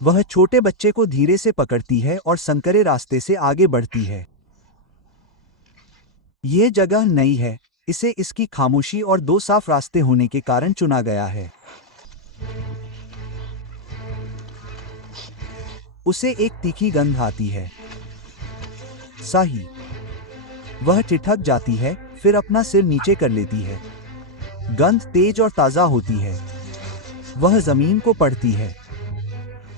वह छोटे बच्चे को धीरे से पकड़ती है और संकरे रास्ते से आगे बढ़ती है। यह जगह नई है, इसे इसकी खामोशी और दो साफ रास्ते होने के कारण चुना गया है। उसे एक तीखी गंध आती है। साही। वह ठिठक जाती है, फिर अपना सिर नीचे कर लेती है। गंध तेज और ताज़ा होती है। वह जमीन को पढ़ती है।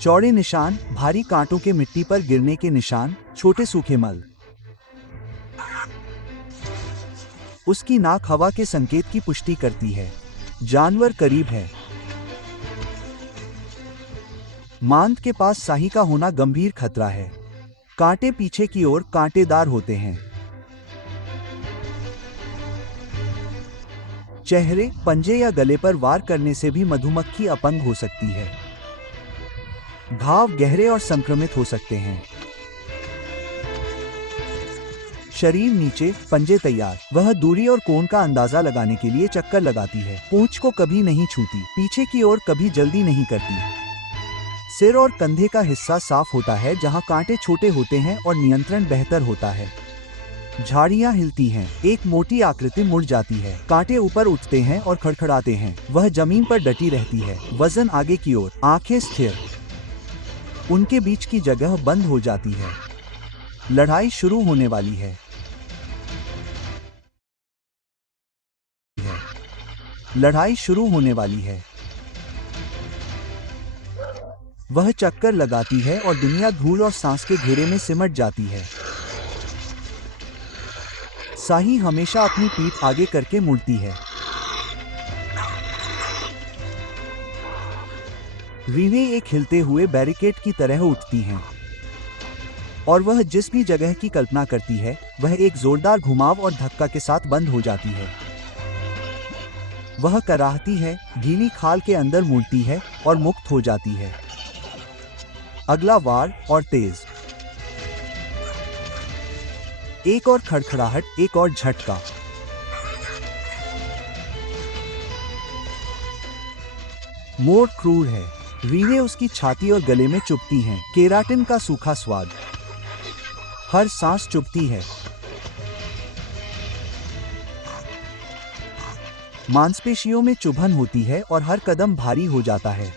चौड़े निशान, भारी कांटों के मिट्टी पर गिरने के निशान, छोटे सूखे मल। उसकी नाक हवा के संकेत की पुष्टि करती है। जानवर करीब है। मांद के पास साही का होना गंभीर खतरा है। कांटे पीछे की ओर कांटेदार होते हैं। चेहरे, पंजे या गले पर वार करने से भी मधुमक्खी अपंग हो सकती है। घाव गहरे और संक्रमित हो सकते हैं। शरीर नीचे, पंजे तैयार। वह दूरी और कोण का अंदाजा लगाने के लिए चक्कर लगाती है। पूंछ को कभी नहीं छूती, पीछे की ओर कभी जल्दी नहीं करती। सिर और कंधे का हिस्सा साफ होता है जहां कांटे छोटे होते हैं और नियंत्रण बेहतर होता है। झाड़ियां हिलती हैं, एक मोटी आकृति मुड़ जाती है। कांटे ऊपर उठते हैं और खड़खड़ाते हैं। वह जमीन पर डटी रहती है, वजन आगे की ओर, आंखें स्थिर। उनके बीच की जगह बंद हो जाती है। लड़ाई शुरू होने वाली है। लड़ाई शुरू होने वाली है। वह चक्कर लगाती है और दुनिया धूल और सांस के घेरे में सिमट जाती है। साही हमेशा अपनी पीठ आगे करके मुड़ती है। रीढ़ें एक हिलते हुए बैरिकेड की तरह उठती हैं और वह जिस भी जगह की कल्पना करती है वह एक जोरदार घुमाव और धक्का के साथ बंद हो जाती है। वह कराहती है, गीली खाल के अंदर मुड़ती है और मुक्त हो जाती है। अगला वार और तेज। एक और खड़खड़ाहट, एक और झटका। मोर क्रूर है। रीढ़ें उसकी छाती और गले में चुभती हैं। केराटिन का सूखा स्वाद। हर सांस चुभती है। मांसपेशियों में चुभन होती है और हर कदम भारी हो जाता है।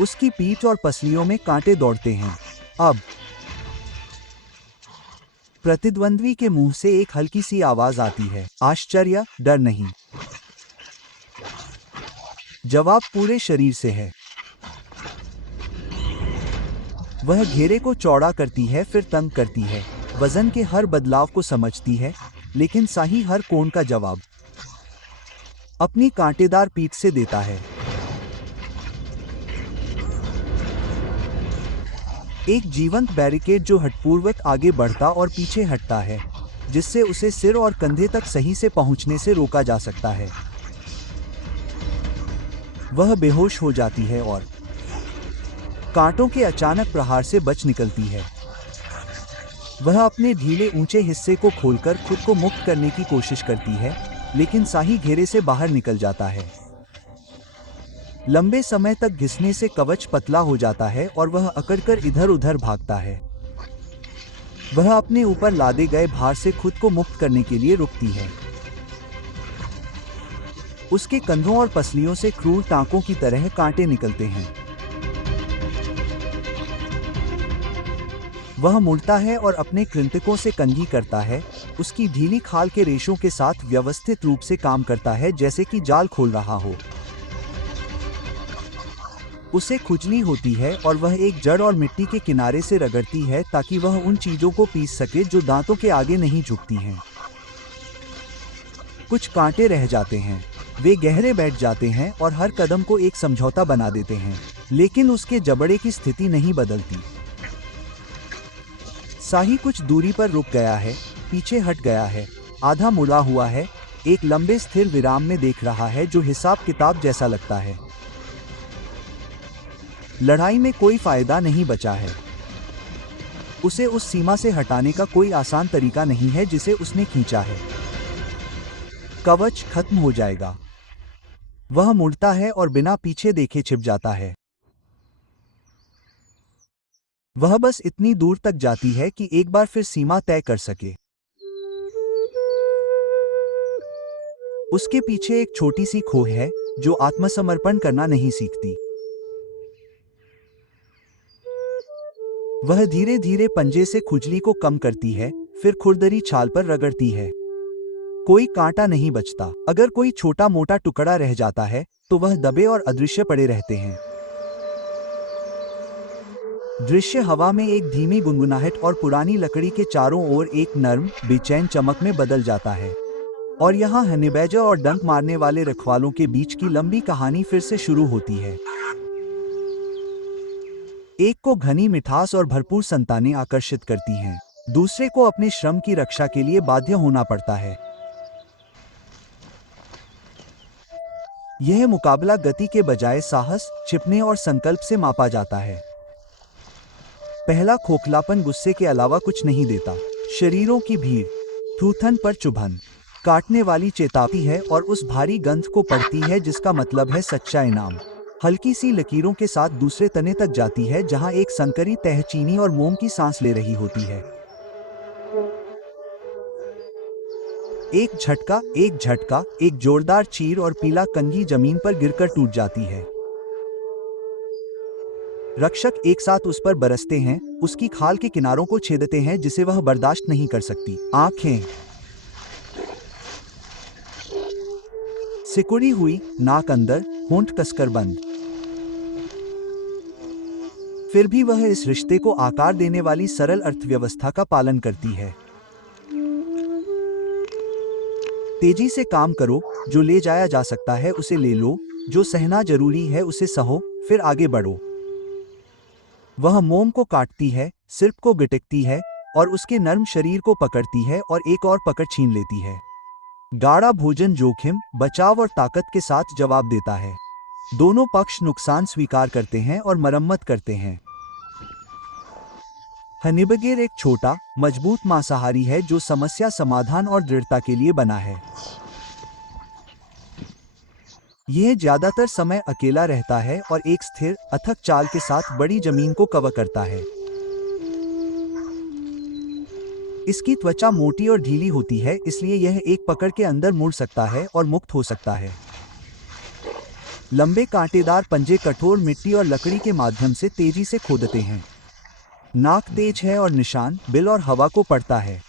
उसकी पीठ और पसलियों में कांटे दौड़ते हैं। अब प्रतिद्वंद्वी के मुंह से एक हल्की सी आवाज आती है, आश्चर्य, डर नहीं। जवाब पूरे शरीर से है। वह घेरे को चौड़ा करती है, फिर तंग करती है। वजन के हर बदलाव को समझती है, लेकिन साही हर कोण का जवाब अपनी कांटेदार पीठ से देता है। एक जीवंत बैरिकेड जो हठपूर्वक आगे बढ़ता और पीछे हटता है, जिससे उसे सिर और कंधे तक सही से पहुंचने से रोका जा सकता है। वह बेहोश हो जाती है और कांटों के अचानक प्रहार से बच निकलती है। वह अपने ढीले ऊंचे हिस्से को खोलकर खुद को मुक्त करने की कोशिश करती है, लेकिन साही घेरे से बाहर निकल जाता है। लंबे समय तक घिसने से कवच पतला हो जाता है और वह अकड़कर इधर उधर भागता है। वह अपने ऊपर लादे गए भार से खुद को मुक्त करने के लिए रुकती है। उसके कंधों और पसलियों से क्रूर टांकों की तरह कांटे निकलते हैं। वह मुड़ता है और अपने कृंतकों से कंघी करता है। उसकी ढीली खाल के रेशों के साथ व्यवस्थित रूप से काम करता है, जैसे कि जाल खोल रहा हो। उसे खुजली होती है और वह एक जड़ और मिट्टी के किनारे से रगड़ती है ताकि वह उन चीजों को पीस सके जो दांतों के आगे नहीं झुकती हैं। कुछ कांटे रह जाते हैं। वे गहरे बैठ जाते हैं और हर कदम को एक समझौता बना देते हैं, लेकिन उसके जबड़े की स्थिति नहीं बदलती। साही कुछ दूरी पर रुक गया है, पीछे हट गया है, आधा मुड़ा हुआ है, एक लंबे स्थिर विराम में देख रहा है जो हिसाब किताब जैसा लगता है। लड़ाई में कोई फायदा नहीं बचा है। उसे उस सीमा से हटाने का कोई आसान तरीका नहीं है जिसे उसने खींचा है। कवच खत्म हो जाएगा। वह मुड़ता है और बिना पीछे देखे छिप जाता है। वह बस इतनी दूर तक जाती है कि एक बार फिर सीमा तय कर सके। उसके पीछे एक छोटी सी खोह है जो आत्मसमर्पण करना नहीं सीखती। वह धीरे धीरे पंजे से खुजली को कम करती है, फिर खुरदरी छाल पर रगड़ती है। कोई कांटा नहीं बचता। अगर कोई छोटा मोटा टुकड़ा रह जाता है तो वह दबे और अदृश्य पड़े रहते हैं। दृश्य हवा में एक धीमी गुनगुनाहट और पुरानी लकड़ी के चारों ओर एक नर्म बेचैन चमक में बदल जाता है। और यहाँ हनीबैजर और डंक मारने वाले रखवालों के बीच की लंबी कहानी फिर से शुरू होती है। एक को घनी मिठास और भरपूर संतानें आकर्षित करती हैं, दूसरे को अपने श्रम की रक्षा के लिए बाध्य होना पड़ता है। यह मुकाबला गति के बजाय साहस, छिपने और संकल्प से मापा जाता है। पहला खोखलापन गुस्से के अलावा कुछ नहीं देता। शरीरों की भीड़, थूथन पर चुभन, काटने वाली चेतावनी है और उस भारी गंध को पड़ती है जिसका मतलब है सच्चा इनाम। हल्की सी लकीरों के साथ दूसरे तने तक जाती है जहां एक संकरी तह चीनी और मोम की सांस ले रही होती है। एक झटका, एक जोरदार चीर और पीला कंघी जमीन पर गिरकर टूट जाती है। रक्षक एक साथ उस पर बरसते हैं, उसकी खाल के किनारों को छेदते हैं जिसे वह बर्दाश्त नहीं कर सकती। आंखें सिकुड़ी हुई, नाक अंदर, होंठ कसकर बंद। फिर भी वह इस रिश्ते को आकार देने वाली सरल अर्थव्यवस्था का पालन करती है। तेजी से काम करो, जो ले जाया जा सकता है उसे ले लो, जो सहना जरूरी है उसे सहो, फिर आगे बढ़ो। वह मोम को काटती है, सिर्फ को गिटकती है और उसके नर्म शरीर को पकड़ती है और एक और पकड़ छीन लेती है। गाढ़ा भोजन जोखिम, बचाव और ताकत के साथ जवाब देता है। दोनों पक्ष नुकसान स्वीकार करते हैं और मरम्मत करते हैं। हनीबैजर एक छोटा, मजबूत मांसाहारी है जो समस्या समाधान और दृढ़ता के लिए बना है। यह ज्यादातर समय अकेला रहता है और एक स्थिर, अथक चाल के साथ बड़ी जमीन को कवर करता है। इसकी त्वचा मोटी और ढीली होती है, इसलिए यह एक पकड़ के अंदर मुड़ सकता है और मुक्त हो सकता है। लंबे कांटेदार पंजे कठोर मिट्टी और लकड़ी के माध्यम से तेजी से खोदते हैं। नाक तेज है और निशान, बिल और हवा को पड़ता है।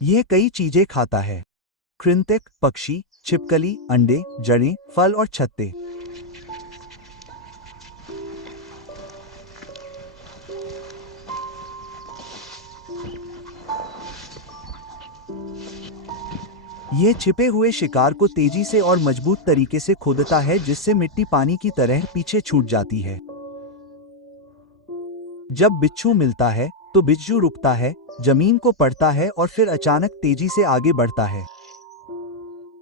यह कई चीजें खाता है। कृंतक, पक्षी, छिपकली, अंडे, जड़ें, फल और छत्ते। यह छिपे हुए शिकार को तेजी से और मजबूत तरीके से खोदता है जिससे मिट्टी पानी की तरह पीछे छूट जाती है। जब बिच्छू मिलता है तो बिच्छू रुकता है, जमीन को पढ़ता है और फिर अचानक तेजी से आगे बढ़ता है।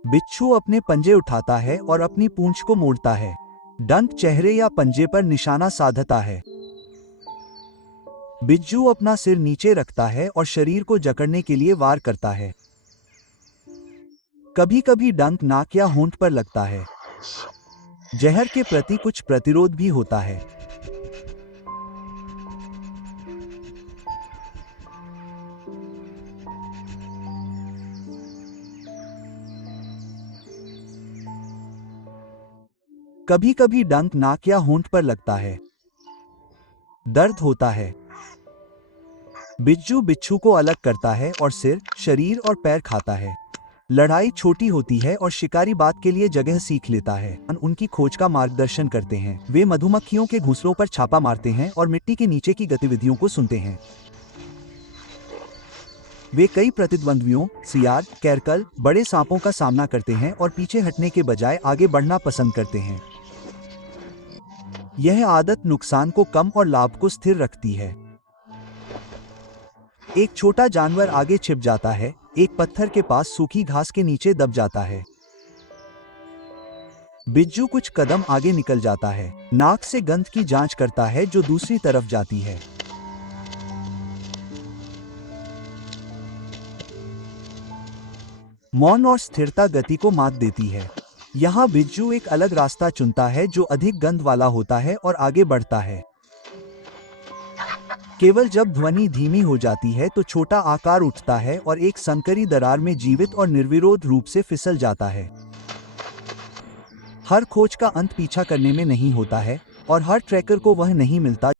बिच्छू अपने पंजे उठाता है और अपनी पूंछ को मोड़ता है। डंक चेहरे या पंजे पर निशाना साधता है। बिच्छू अपना सिर नीचे रखता है और शरीर को जकड़ने के लिए वार करता है। कभी कभी डंक नाक या होंठ पर लगता है। जहर के प्रति कुछ प्रतिरोध भी होता है। कभी कभी डंक नाक या होंठ पर लगता है। दर्द होता है। बिच्छू बिच्छू को अलग करता है और सिर, शरीर और पैर खाता है। लड़ाई छोटी होती है और शिकारी बात के लिए जगह सीख लेता है। उनकी खोज का मार्गदर्शन करते हैं। वे मधुमक्खियों के घोंसलों पर छापा मारते हैं और मिट्टी के नीचे की गतिविधियों को सुनते हैं। वे कई प्रतिद्वंद्वियों, सियार, कैरकल, बड़े सांपों का सामना करते हैं और पीछे हटने के बजाय आगे बढ़ना पसंद करते हैं। यह आदत नुकसान को कम और लाभ को स्थिर रखती है। एक छोटा जानवर आगे छिप जाता है, एक पत्थर के पास सूखी घास के नीचे दब जाता है। बिच्छू कुछ कदम आगे निकल जाता है, नाक से गंध की जांच करता है जो दूसरी तरफ जाती है। मौन और स्थिरता गति को मात देती है। यहाँ बिच्छू एक अलग रास्ता चुनता है जो अधिक गंध वाला होता है और आगे बढ़ता है। केवल जब ध्वनि धीमी हो जाती है तो छोटा आकार उठता है और एक संकरी दरार में जीवित और निर्विरोध रूप से फिसल जाता है। हर खोज का अंत पीछा करने में नहीं होता है और हर ट्रैकर को वह नहीं मिलता